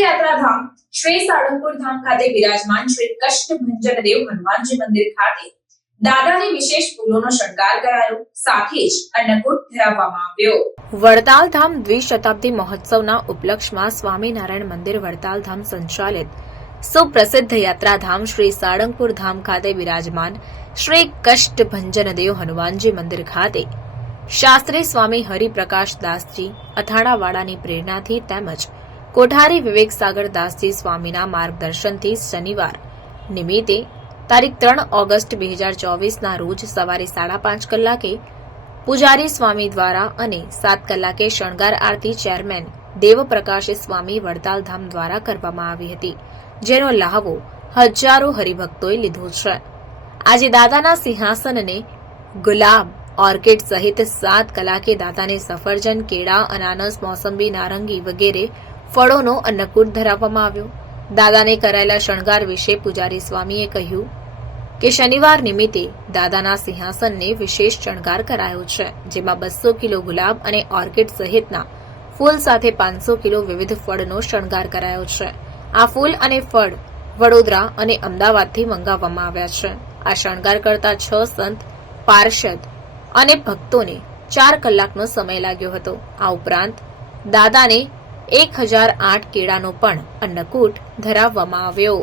યાત્રાધામ શ્રી સાળંગપુર ધામ ખાતે બિરાજમાન શ્રી કષ્ટભંજન દેવ હનુમાનજી મંદિર ખાતે સુપ્રસિદ્ધ હનુમાનજી મંદિર ખાતે શાસ્ત્રી સ્વામી હરિપ્રકાશ દાસજી અથાણાવાડાની પ્રેરણાથી તેમજ કોઠારી વિવેક સાગર દાસજી સ્વામીના માર્ગદર્શનથી શનિવાર નિમિત્તે તારીખ ત્રણ ઓગસ્ટ બે હજાર ચોવીસના રોજ સવારે સાડા પાંચ કલાકે પૂજારી સ્વામી દ્વારા અને સાત કલાકે શણગાર આરતી ચેરમેન દેવપ્રકાશ સ્વામી વડતાલધામ દ્વારા કરવામાં આવી હતી, જેનો લહાવો હજારો હરિભક્તોએ લીધો છે. આજે દાદાના સિંહાસનને ગુલાબ ઓર્કિડ સહિત સાત કલાકે દાદાને સફરજન, કેળા, અનાનસ, મોસંબી, નારંગી વગેરે ફળોનો અન્નકૂટ ધરાવવામાં આવ્યો. દાદાને કરાયેલા શણગાર વિશે પૂજારી સ્વામીએ કહ્યું કે શનિવાર નિમિત્તે દાદાના સિંહાસનને વિશેષ શણગાર કરાયો છે, જેમાં બસો કિલો ગુલાબ અને ઓર્કિડ સહિતના ફૂલ સાથે પાંચસો કિલો વિવિધ ફળનો શણગાર કરાયો છે. આ ફૂલ અને ફળ વડોદરા અને અમદાવાદથી મંગાવવામાં આવ્યા છે. આ શણગાર કરતા છ સંત, પાર્ષદ અને ભક્તોને ચાર કલાકનો સમય લાગ્યો હતો. આ ઉપરાંત દાદાને એક હજાર આઠ કેળાનો પણ અન્નકૂટ ધરાવવામાં આવ્યો.